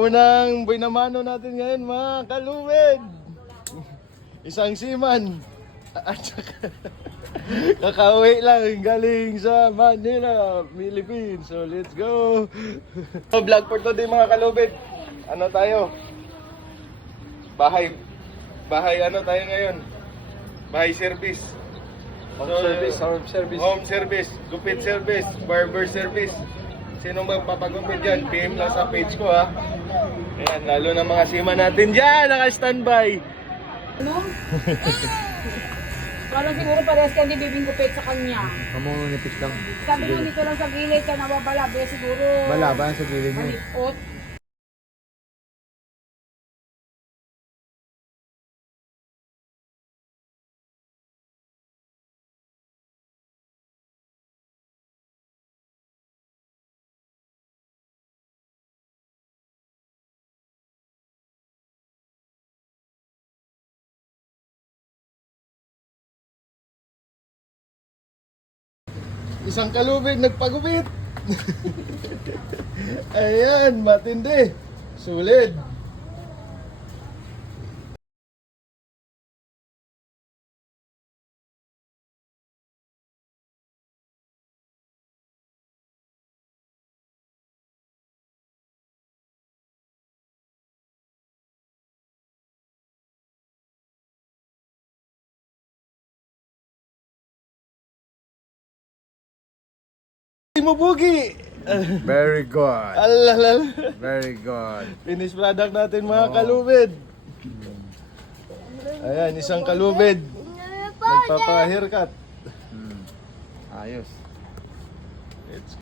unang binamano natin ngayon mga kalubid. Isang seaman. At saka kakauwi lang galing sa Manila, Philippines. So let's go. So, vlog for today mga kalubid. Ano tayo? Bahay ano tayo ngayon? Bahay service. Home service, gupit service, barber service. Sino magpapagupit dyan? PM lang sa page ko ha. Ayan, lalo na mga seaman natin dyan, naka-standby. Ano? Parang siguro parehas ka hindi bibing gupit sa kanya. Kamu nipis lang. Sabi mo dito lang sa gilid ka nawawala, be siguro. Malaban sa gilid niya. Maliot. Isang kalubid nagpagupit. Ayan, matindi. Sulit. Mo bugi. Very good. Alalala. Very good. Finish product natin mga kalubid. Ayan, isang kalubid. Nagpapa-haircut. Ayos.